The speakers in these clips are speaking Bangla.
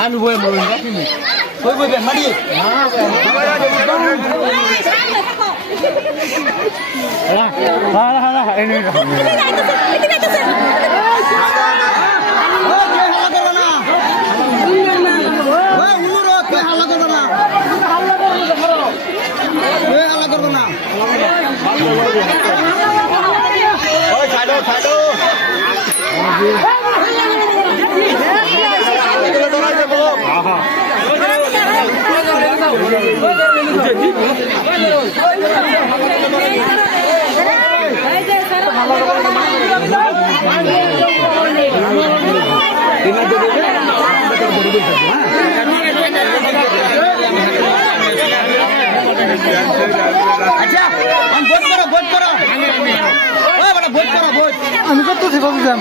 আমি বই বলুন বই বই মারি আমি কত থেকে বুঝলাম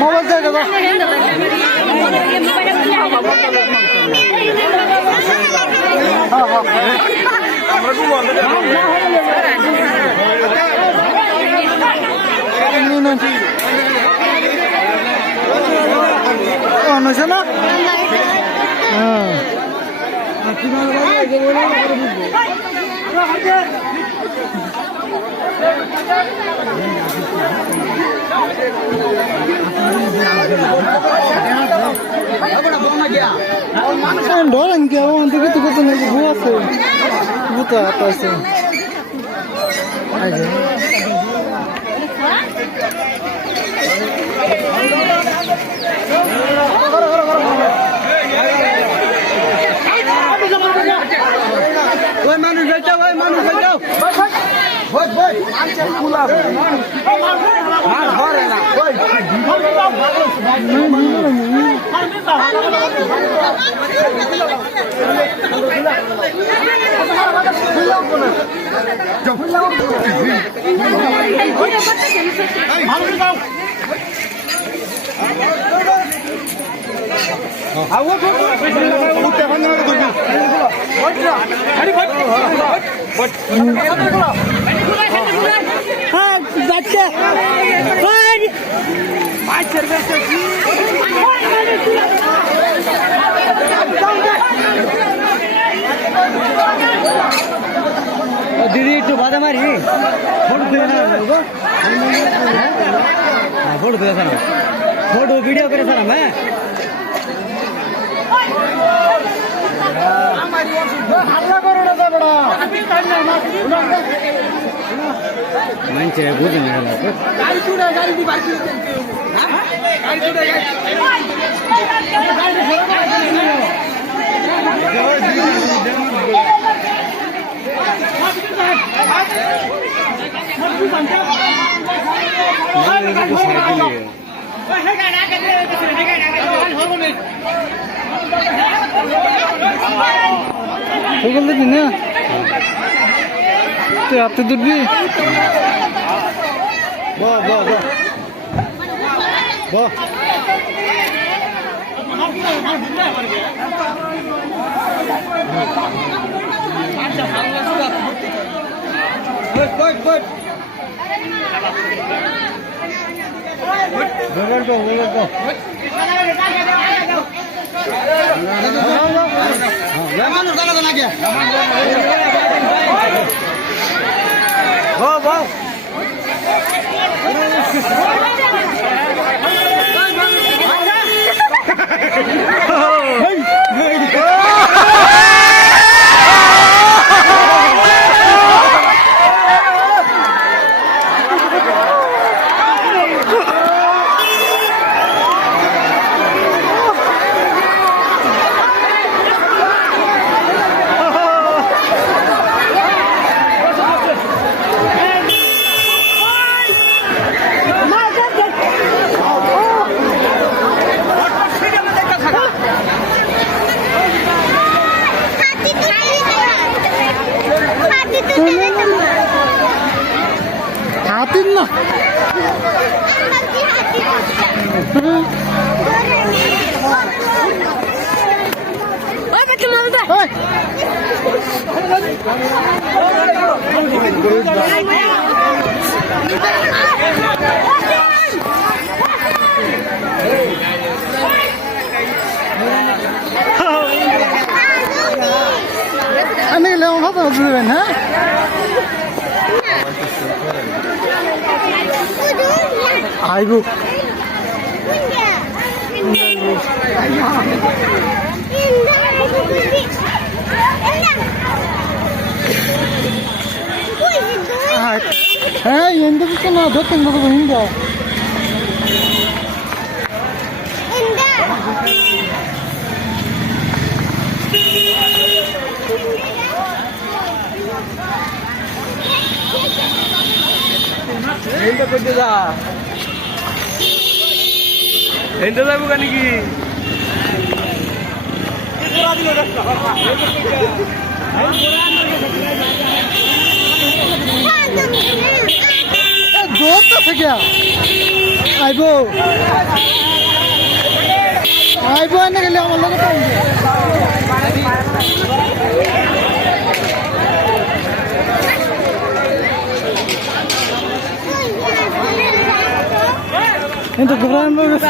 মোবাইল দেবো অনছে না ডরেন কে অন্তকে তো কত নাকি ভুয়া আছে ভূত আছে ওই মানুষ যাও ওই মানুষ যাও বই বই আনছে কুলা মার ধরে না ওই दीदी तो बात हमारी photo photo sir photo video करे सर मैं मंचे बुझ नहीं ना तो आप तो दूर भी वाह वाह वाह না আমি গেলে আমার ভাত দেবেন হ্যাঁ আইবু হ্যাঁ ఎందుకు నా దొక్క ఎందుకు పోయిందా ఏంటో కొద్దిగా ఎంత దాకు కనికి जोर तो से क्या आइबो आइबो आने के लिए हम लोग पाएंगे तो घबराने लोग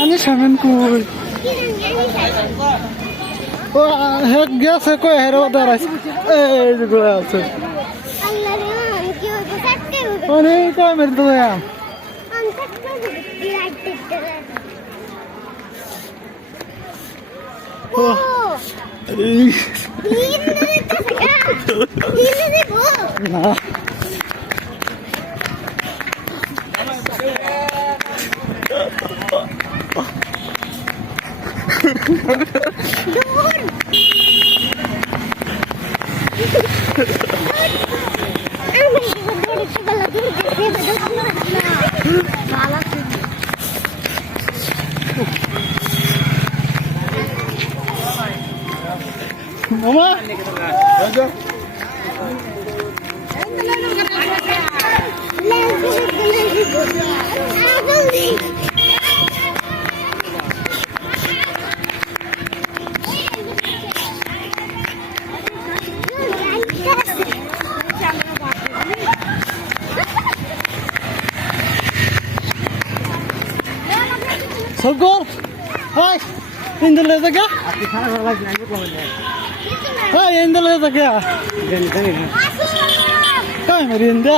Ani shaman cool. Oh, head gas ko hero daras. Eh, go out. Oh, nee, ko mer do ya. Oh. Nah. Mama? Aja. Sogor. Hai. Indul le क्या? Hai, indul le क्या? Hai, मेरी इंदा.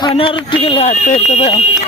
खाना रोटी के लाते तो हम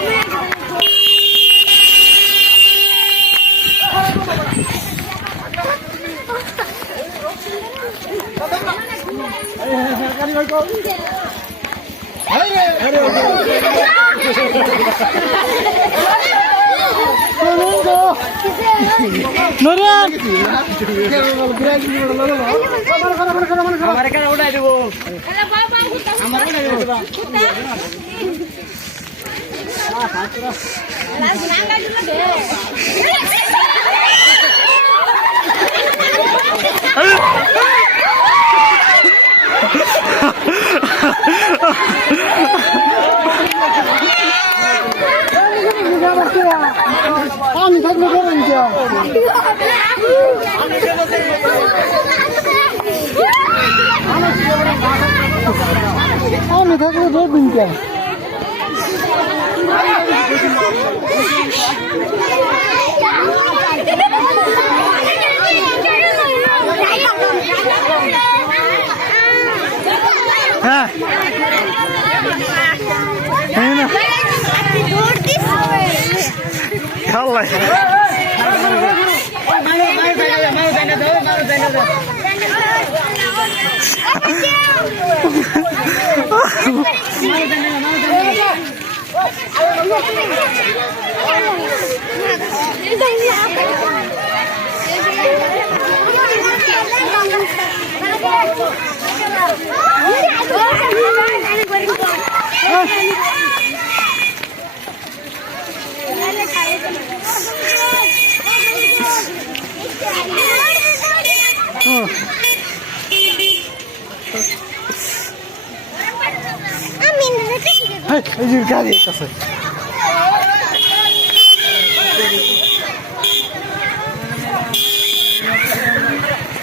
এই যে গাড়ি আছে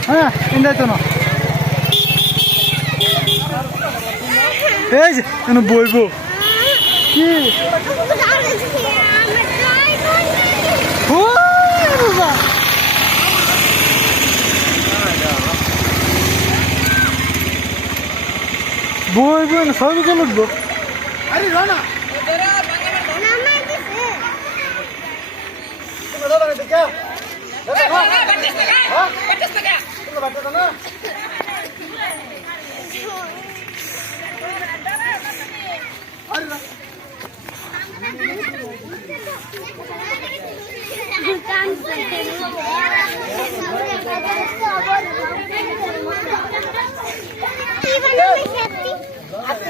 হ্যাঁ ইন্দাই তো না এই যে কেন বইবো কি বইবো না সবই কেন উঠবো আরে রানা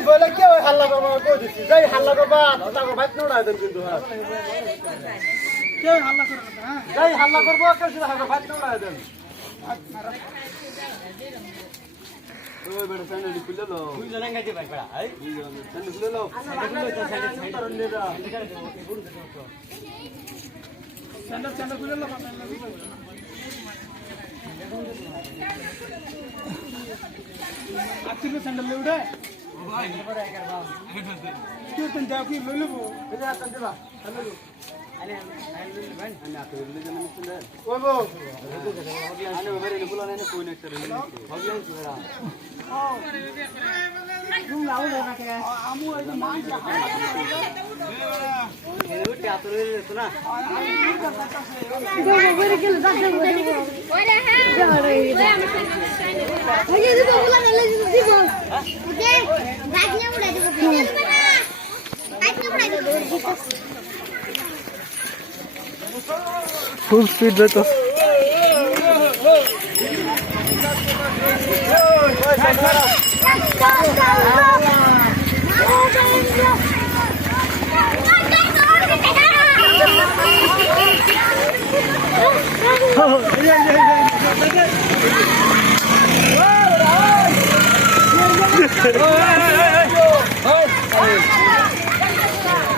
বলে কি ওই হাল্লা করবা কই দিছি যাই হাল্লা করবা তারপর ভাত নোড়া দেন কিন্তু হ্যাঁ কে হাল্লা করবা হ্যাঁ যাই হাল্লা করব কেউ ভাত নোড়া দেন ওই বেটা স্যান্ডেল খুলে লো তুই জানা গাইতে ভাই বেটা এই স্যান্ডেল খুলে লো স্যান্ডেল নিয়ে যা স্যান্ডেল খুলে লো আজকে স্যান্ডেল ले उड़े भाई तू तन जाओ की ले लो ये आ तन दे हेलो अरे भाई अने आप ले जने सुंदर ओ बो अने मेरे ने बुलाने ने कोई नहीं करे हो गया मेरा तुम लाओ ना के आमू ए मान जा ये उठे आप ले तो ना मेरे के लगा दे ओरे हां अरे ये तो बुलाने ले दीबो ओके गाड़ियां उड़ा दे फुल स्पीड रहता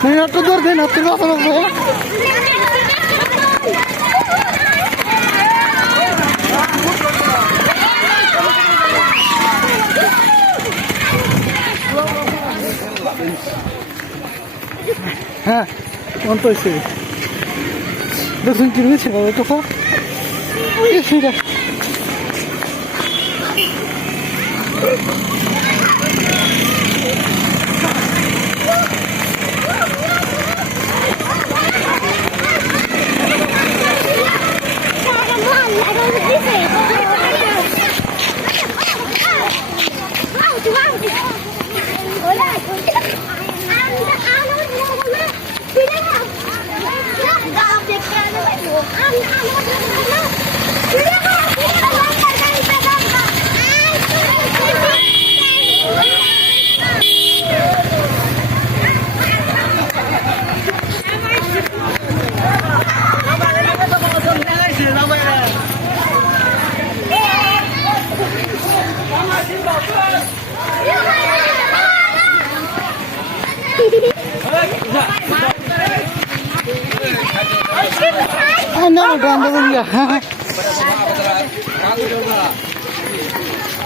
नहीं आप तो दूर देना तेरे पास लोग हाँ कौन तो इसे दक्षिण की नहीं छिपा हुआ तो क्या ये सीधा no,